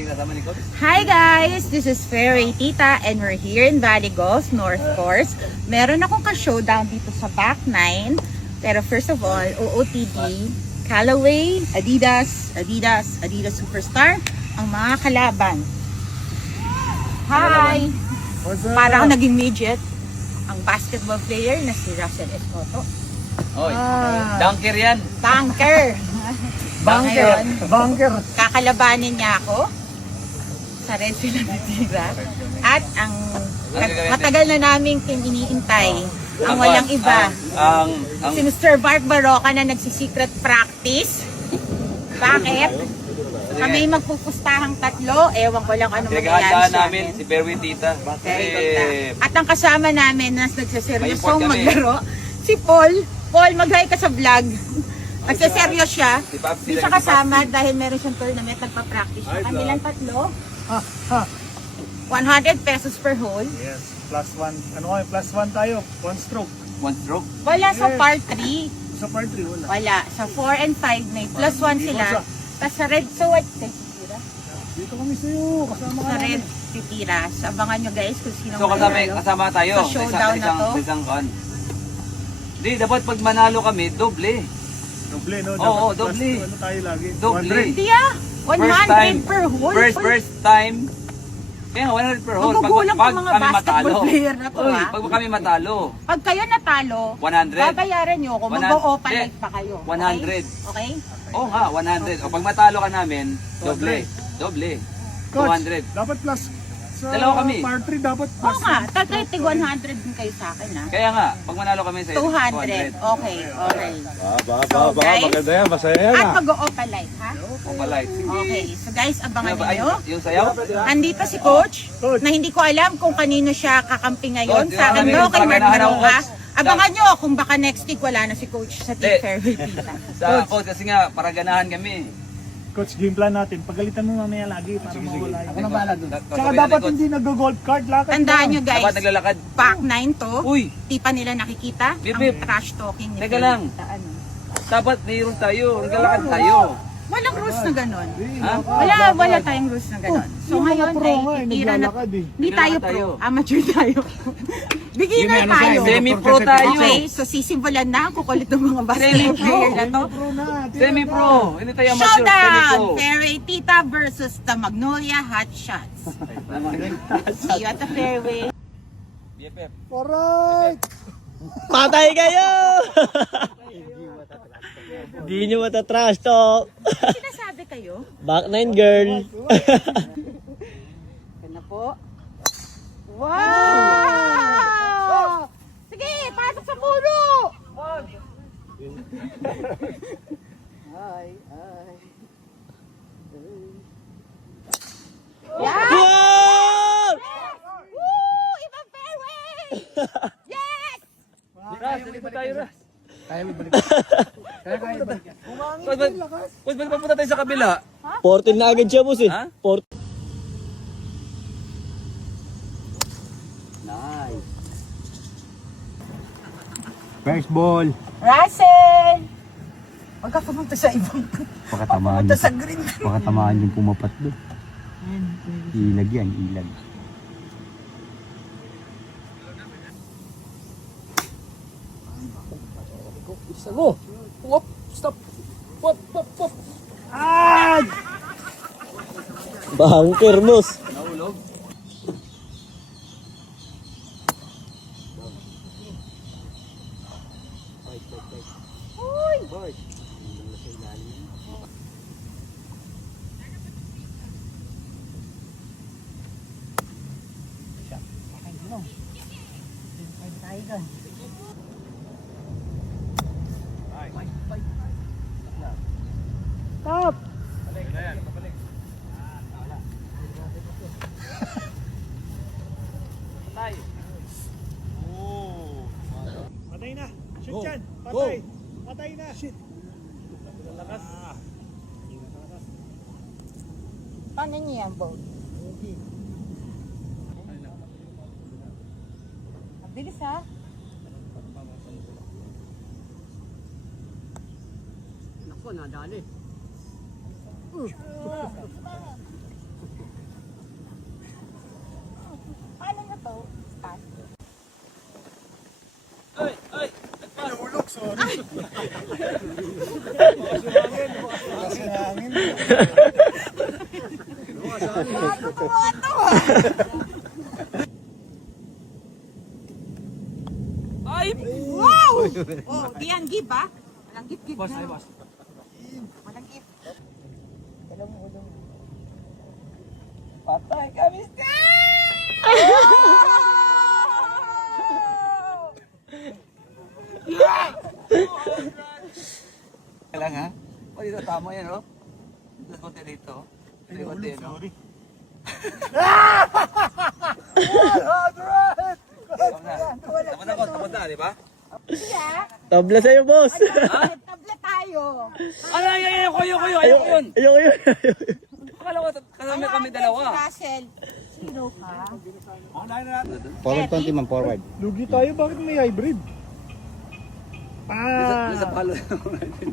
Hi guys! This is Fairway Tita and we're here in Valley Golf, North Course. Meron akong ka-showdown dito sa back 9. Pero first of all, OOTD, Callaway, Adidas Superstar, ang mga kalaban. Hi! Para akong naging midget, ang basketball player na si Russell Escoto. Oy, dunker yan. Bunker! Bunker. Kakalabanin niya ako sa red sila titira. At ang matagal na namin iniintay, ang walang iba. Si Mr. Mark Baroka na nagsisecret practice. Bakit? Kami magpupustahang tatlo. Ewan ko lang anong mangyayari sa namin amin. si Fairway Tita. At ang kasama namin na nagsaseryosong maglaro, si Paul. Paul, mag-hi ka sa vlog. Nagsaseryo siya. Hindi siya kasama dahil meron siyang tournament, nagpa-practice siya. Kami lang tatlo. 100 pesos per hole. Yes, plus 1. Ano kayo? Plus 1 tayo. 1 stroke. One stroke. Wala sa Yes. par 3. Sa part 3 wala. Wala. Sa 4 and 5 may plus 1 sila. Tapos sa red, so what? Titira. Dito kami sa'yo. Kasama ka Sa namin. red, titira. So, abangan nyo guys kung sino So kasama tayo. Sa showdown na to. Sa isang kan. Di, dapat pag manalo kami, doble. Doble, no? Oo, Dapat doble. Plus, ano tayo lagi? Doble. 100. Hindi ah. 100 per hole. First time. Kaya nga, 100 per hole. Magugulang Pag ang mga kami basketball matalo. player na to Uy, ah. pag kami matalo, Pag kayo natalo, 100. babayaran nyo ako. Mag-o-opalite pa kayo. 100. Okay? Oo nga, 100. O pag matalo ka namin, doble. Doble. Coach, 200. dapat plus. Sa Dalawa kami. part 3 dapat plus. Oo nga. Tagkaitig 100 din kayo sa akin ah. Kaya nga, pag manalo kami sa 200. Okay. Okay. guys, Maganda yan. Masaya yan At mag-o-opalite ha? O palite. Okay. So guys, abangan Ay, nyo. yung sayaw? Andito si Coach, Coach. na hindi ko alam kung kanino siya kakampi ngayon. Coach, Sa akin kami daw, rin kay Mark paganahan ako, Baroka. Coach. Abangan nyo kung baka next week wala na si Coach sa Team Hindi. Fairway Pita. Sa coach, kasi nga, para ganahan kami. Coach, game plan natin. Pagalitan mo mamaya lagi para mawala yun. Ako na bahala doon. Tsaka dapat hindi nag-golf cart. Lakad Tandaan lang. nyo Dapat guys, naglalakad. back 9 to, Uy, di pa nila nakikita Bip, ang bip. trash talking ni Teka Fairway lang. Pita. Ano? dapat mayroon tayo. Naglalakad tayo. Walang rules na ganon. Ha? Wala tayong rules na ganon. So Yung mga ngayon pro nga, ay titira na. naglalakad eh. Hindi tayo Naglalakad pro, tayo. amateur tayo. Beginner tayo. Semi-pro tayo. Okay, so sisimulan na ang kukulit ng mga basketball player na to. Pro na. Semi-pro. Hindi tayo amateur. Showdown! Semi-pro. Fairway Tita versus the Magnolia Hot Shots. See you at the fairway. BFF. Alright! Patay kayo! Hindi nyo matatrash talk. Sinasabi kayo? Back 9 girl. Yan na po. Wow! Sige, pasok sa puno! Yan! Wow! Woo! Ibang fairway! Yes! Ras, dito tayo, Ras. Umangin Coach, ba't papunta tayo sa kabila? 14 na agad siya, boss eh. Ha? 14. Nice. First ball. Russell! Huwag ka pumunta sa ibang. Pakatamaan Pumunta sa green. Pakatamaan yung pumapat doon. Ilag yan, ilag. Isa mo. Whoop, stop. Whoop, whoop, whoop. Ah! Bunker, boss. Nahulog. Stop! Patay na. Shoot Go. yan. Go. Patay. Patay na. Shit. Lakas. Paano niya yan, Bo? Ang bilis ha? Nako, nadali. Ay! Wow! Oh, di yan give ah. Walang give Boss, na. ay boss. Walang give. Patay kami, Kailang ha? O dito, tama yan, oh. Dito, konti dito. Dito, konti, no? Tama na, boss. Tama na, di ba? Siya, Tabla sa'yo, boss. table tayo. Ano, ayoko yun. Ayoko yun. Akala ko, kasama kami dalawa. Russell, sino ka? Forward konti man, forward. Lugi tayo, bakit may hybrid? Nasa palo natin.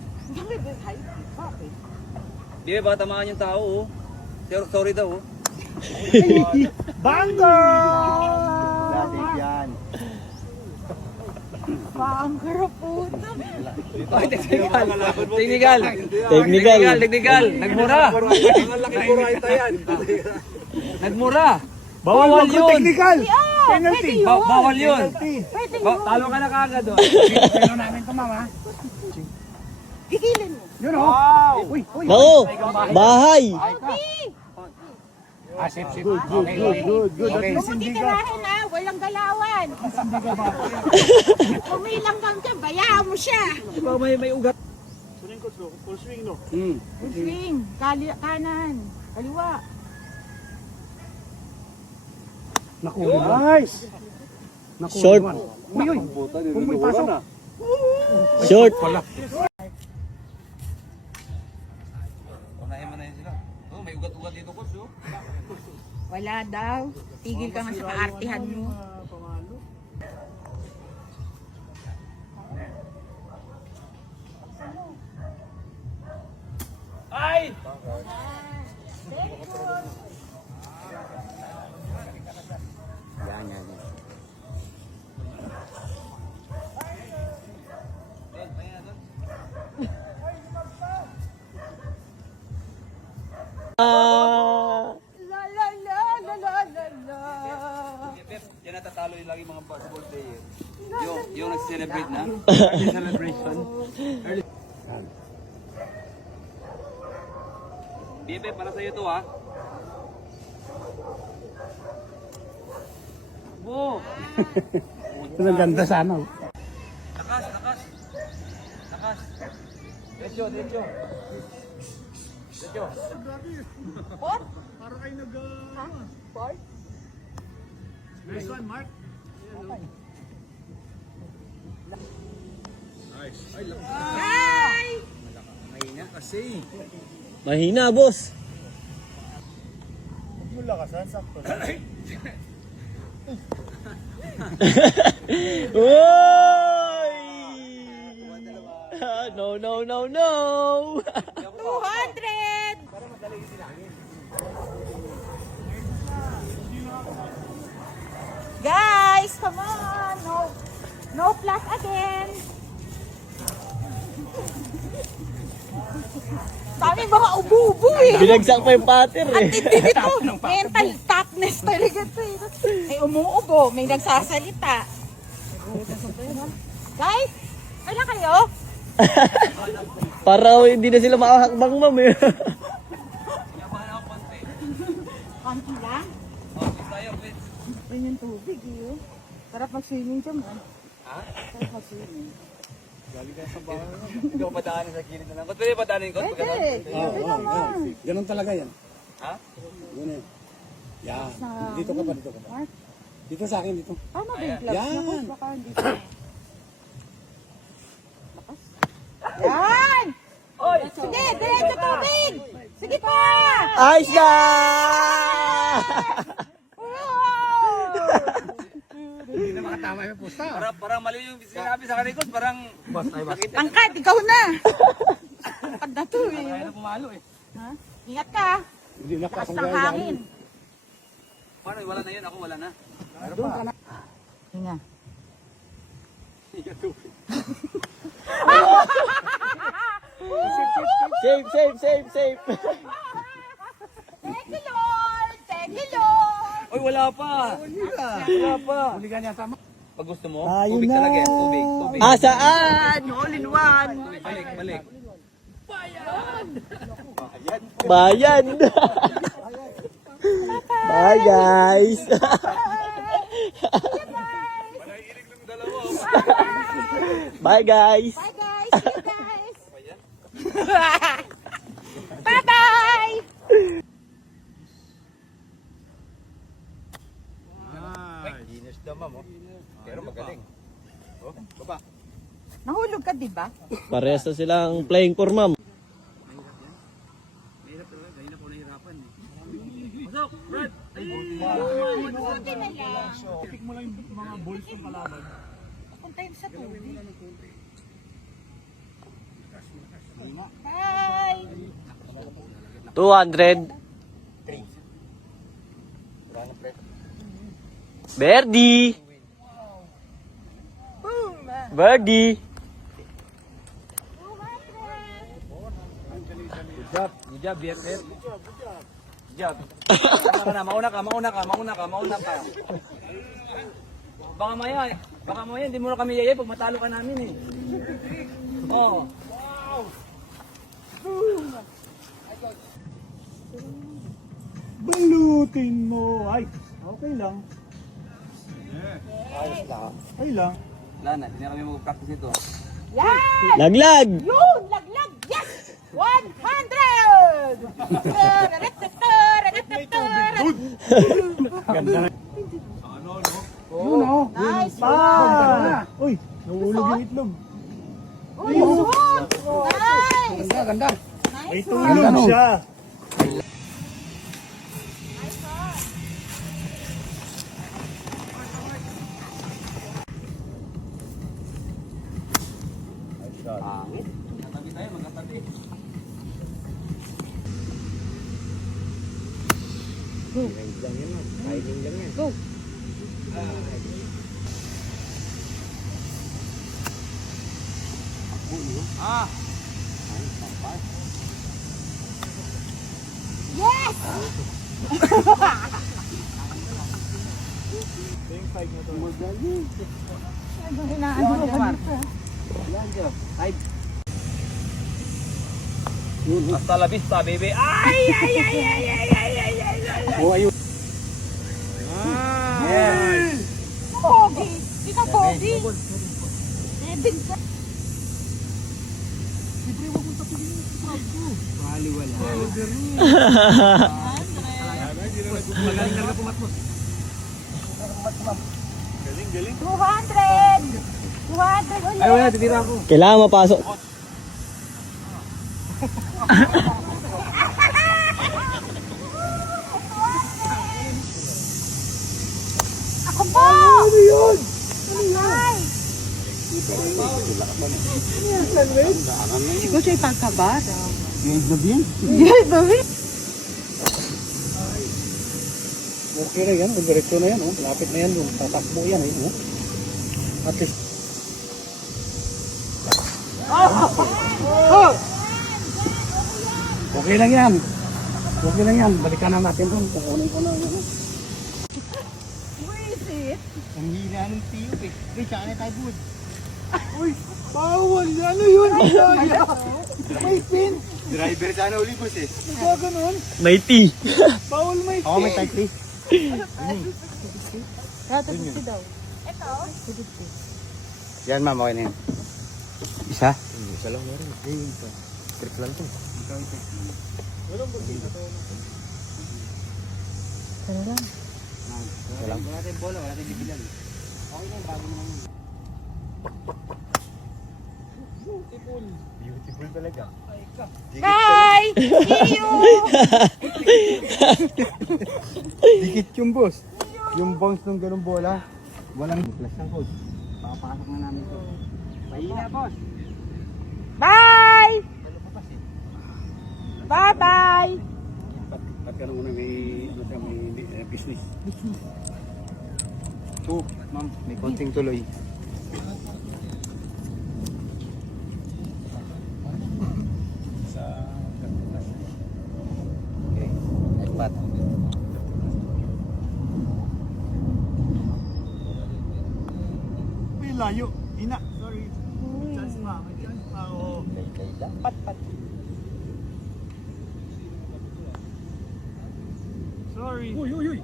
Di ba, tamaan yung tao, oh. Sorry daw, oh. Bango! Lasik yan. Bangker po. Ay, technical. Technical. Nagmura. Ang laki ko rayta yan. Nagmura. Bawal Bawal yun. yun. Technical. Pwede yun. Bawal yun. Pwede yun. Talo ka na kagad, oh. Sino namin ito, mama? Gigilin mo. Yun oh. Uy, uy. Nako, bahay. Okay. Safe. Good. Okay. Huwag mo titirahin ha. Walang galawan. Umilang kang dyan. Bayaan mo siya. Di ba may ugat? Full swing, no? Swing. Kanan. Kaliwa. Naku, nice. Naku, Short. naman. Uy. Kung may pasok. Short. Unahin mo na yun sila. Oh, may ugat-ugat dito, coach, oh. Wala daw. Tigil ka nga sa kaartihan mo. Ay! Yan. La la la la la la la. Yan natatalo yung lagi mga basketball player. Yung nag-celebrate na. Celebration. Bebe, para sa'yo to, ha? Bo! Ang ganda sana. Takas! Diretso. What? Para kayo nag... Nice one, Mark. Hi! Mahina, boss. Mula ka saan, sakto lang. Oy! No. 200! Guys, come on! No plus again! Dami mga ubu-ubu eh! Binagsak pa yung patter eh. Dito, mental toughness talaga ito eh. May umuubo, may nagsasalita. Guys, kailan kayo? Para hindi na sila makahakbang, ma'am eh. Konti lang? Ayun yung tubig eh. Sarap mag-swimming dyan man. Ha? Sarap mag-swimming. Hindi ko padaanin sa kilid na lang. Ba't pwede padaanin ko? Pwede, pwede naman. Ganun talaga yan. Ha? Ganun yan. Yan. Sa- Dito ka pa. Mark, Dito sa akin, dito. tama ba yung gloves? Yan. Naku, baka hindi ko. Lakas. Yan! Sige, diretso tubig! Sige pa! Ayos na! Hindi na makatama yung pusta. Parang mali yung sinabi sa kanikot. Parang... Tangkad, ikaw na! Tangkad na to eh. Kaya na pumalo eh. Ha? Ingat ka! Hindi na Lakas ng hangin. Paano? Wala na yun. Ako wala na. Hinga. Safe. Thank you, Lord! Thank you, Lord! Oy, wala pa. Wala pa. Huli ka niya tama. Pag gusto mo, Ayun tubig na. talaga yan. Tubig. Saan? All in one. Balik. Bayan. Bye guys. Bye guys. Bye, guys! See you guys! Bye-bye! Ginis daw, ma'am. Pero magaling. Oh, baba. Nahulog ka, di ba? Parehas na silang playing for ma'am. Mahirap talaga. Gahina ko nahirapan eh. Pasok! Brad! Buti na lang. Pick mo lang yung mga balls ng kalaban. Puntayin sa tubig. Bye! 200. Birdie. Birdie. Good job, BFF. Good job. Mauna ka. Baka maya, hindi mo na kami yayay pag matalo ka namin eh. Oh. Balutin mo. Ay, okay lang. Ay lang. Wala na, hindi na kami mag-practice ito. Yan! Laglag. Yun! Laglag! Yes! 100! Yun o. Nice Pa! one! Uy, nahulog yung itlog. Uy, yun! Nice! Ganda. May Nice tulog one! siya. Magkatabi tayo, magkatabi. Go! Ah! Yes! Ano hinaano ka dito? Hasta la vista, baby. Ay! Oh, ayun. Pogi! Ikaw pogi! Ebin ka! Magaling talaga pumatmos. 200! 200 ulit! Ay, wala, titira ako. Kailangan mapasok. Ako po! Ano yun? Ay! Siguro siya'y pagkabara. Yes, baby! Okay na yan. Diretso na yan. Oh. Lapit na yan. Oh. Tatakbo yan. Eh. Oh. At least. Okay lang yan. Okay lang yan. Balikan na natin doon. Kukunin ko na. Where is it? Ang hina ng tiyok eh. Uy, tsaka na tayo bud. Uy, bawal. Ano yun? May pin. Driver sana uli, boss eh. Gaganon. May tea. Bawal may pin. Oo, may type eh. daw. Ito? Yan ma'am, okay na yan. Isa? Isa lang meron. Trip lang to. Wala tayong bola, wala tayong bibilan. Beautiful talaga. Bye! See you! Dikit yung boss. Yung bounce ng ganung bola. Walang plus ng coach. Papasok na namin to. Mahina boss. Bye! Bye-bye! At ka muna may, ano siya, may business. So, ma'am, may konting tuloy. Pat. May layo. Ina, sorry. May chance pa. May chance pa. Oo. Pat. Sorry. Uy.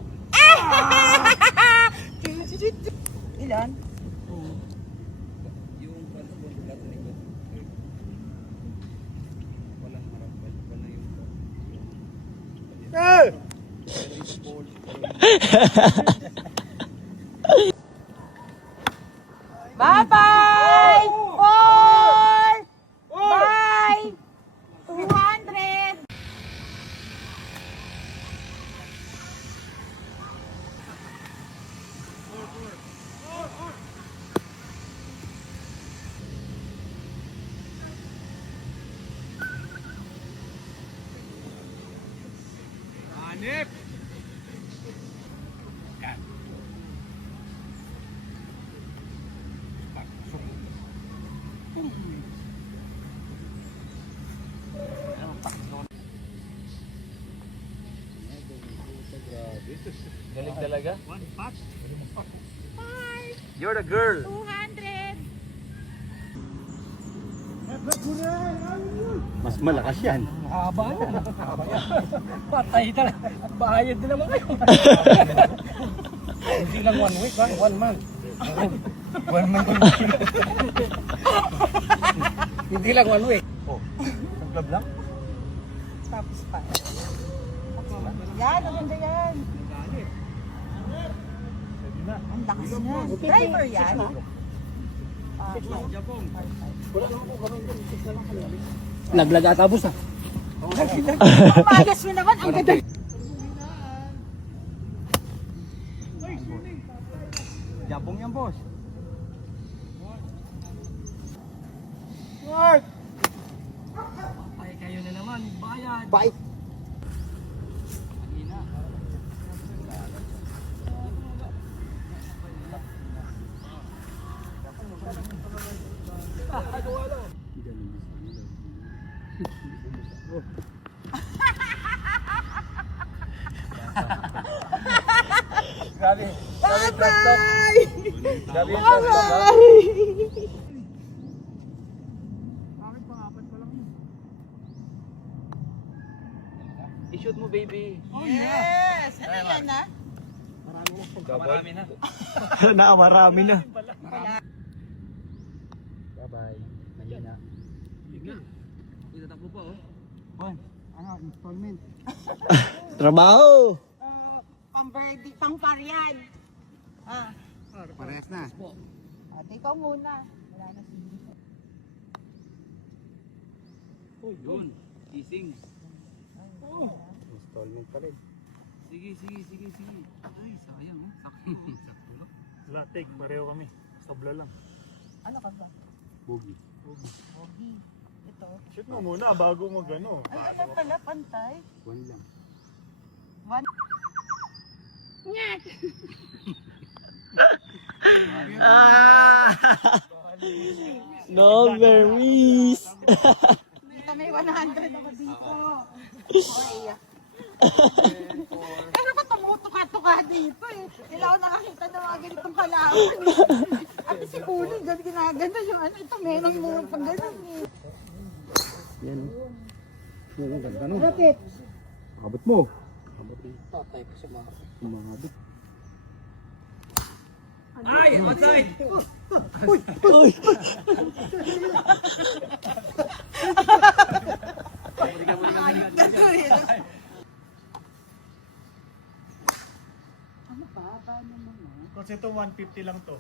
Ilan? Yung transport wala sa likod. Walang harap. Wala yung Eh! Bye-bye! 4! Bye! 200! Hanip! galing talaga. One pass. You're the girl. 200! Mas malakas yan. Haba na. Patay talaga. Bayad din naman kayo. Hindi lang 1 week, ha? 1 month. 1 month. Hindi lang 1 week. Isang club lang? Tapos pa. Yan, maganda yan. Ang lakas niya. Driver yan. Naglaga tapos, ha? Umagas mo naman, ang ganda. Jabong yan, boss. Mark! Ay, kayo na naman. Bayad. Bye! Grabe. Bye-bye! Grabe yung Bye-bye! Bakit pangapat pa lang yun? I-shoot mo, baby. Yes! Ano yan, ha? Marami na. Nakamarami na. Bye-bye. Nandiyan na. Uy, tatakbo pa, oh. Bon, ano, installment. Trabaho! Pang-birthday, pang-parian. Ah, Parehas na. at ikaw muna. Wala na si Yun. Kissing. Installment pa rin. Sige. Ay, sayang, oh. Sakto lang. Latek, pareho kami. Sabla lang. Ano ka ba? Bugi. Pogi. Ito. Shoot mo muna bago mag ano. Ay, ano pala, pantay? One lang. One. No berries! Dito may 100 ako dito. Oy. Pero ba't tumutuka-tuka dito eh? Kailangan ko nakakita ng mga ganitong kalaban eh. At si Kuling, ganun ginaganda yung ano, ito meron mo pag ganun eh. Yan. Oo, ganda nun. Rapit. Abot mo. Patay pa siya, mga. Umabot. Ay, outside! Uy! Ano ba? Ba naman ah? Kasi ito 150 lang to.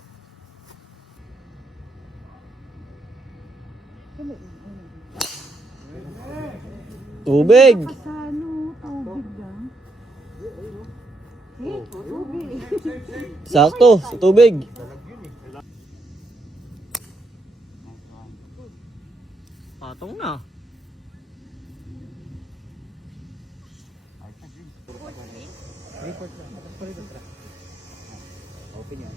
Tubig! Kasano, tubig lang. Eh, tubig. Sakto, sa tubig. Patong na. Open yan.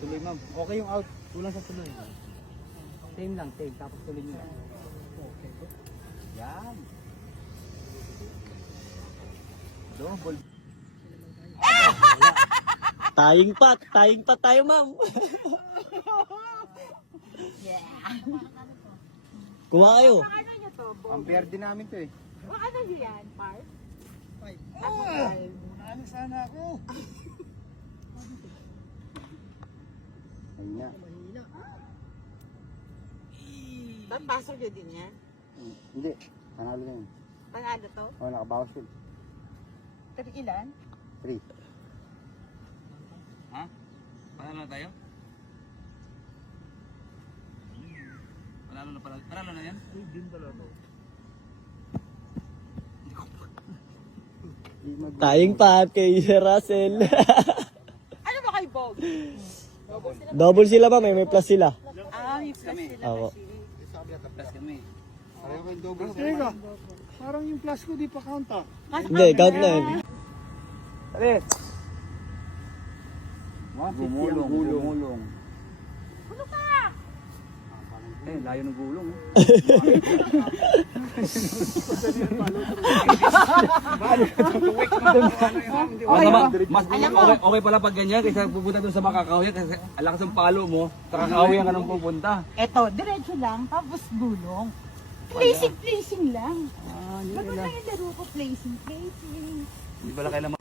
Tuloy ma'am. Okay yung out. Kulang sa tuloy. Same lang, same. Tapos tuloy nyo lang. Yan. Double. Taying pat tayo, ma'am. Kuha kayo. Ano nyo to? Ang verde namin to eh. Ano nyo yan, Park? Ano sana ako? Ayun nga. Papasok nyo din yan? Hindi. Panalo na yun. Panalo to? O, nakabawas yun. Pero ilan? 3. Ha? Panalo na tayo? Panalo na yan? Taying pat kay Sir Russell. Ano ba kay Bob? Double sila, ma'am. May plus sila. May plus sila Ako. kasi. Plus kami. Pareho kayong double. Teka, parang yung plus ko di pa count ah. Hindi, count na yun. Gumulong. Ano ka? Eh, layo ng gulong. Alam mo. Okay pala pag ganyan kaysa pupunta doon sa makakahuyan kasi alakas ng palo mo, sa kakahuyan ka nang pupunta. Eto, diretso lang, tapos gulong. Placing lang. Maganda yung laro ko, placing. Hindi pala kailangan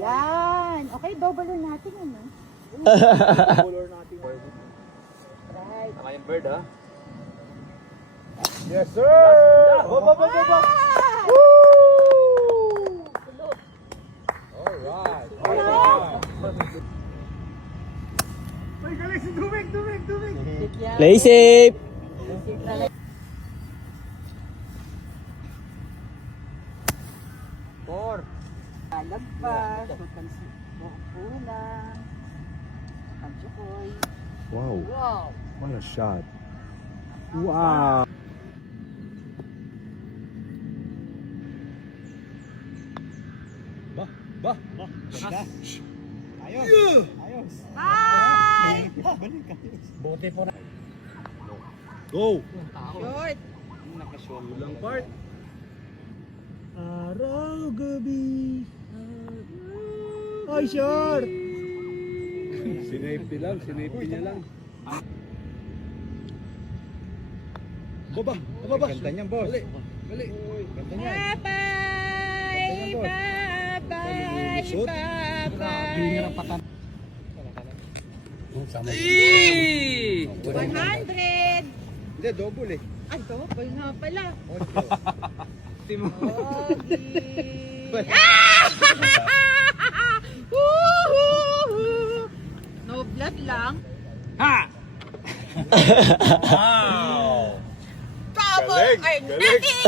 Yan. Okay, double natin yun, no? Tama yung bird ha. Yes, sir! Play safe. Alagpas, kulang, pagsukoy. Wow. What a shot. Wow. Bye! Bote po na. Go. Short. Araw, gabi. Ay, short. Sinipty niya lang. Baba. Ganda niyan, boss. Bali. Ganda niyan. Bye-bye! Bye-bye! Bye-bye! Eee! 100! Hindi, double eh. Ay, double nga pala. Timo. Okay. No blood lang. Ha! Double or nothing!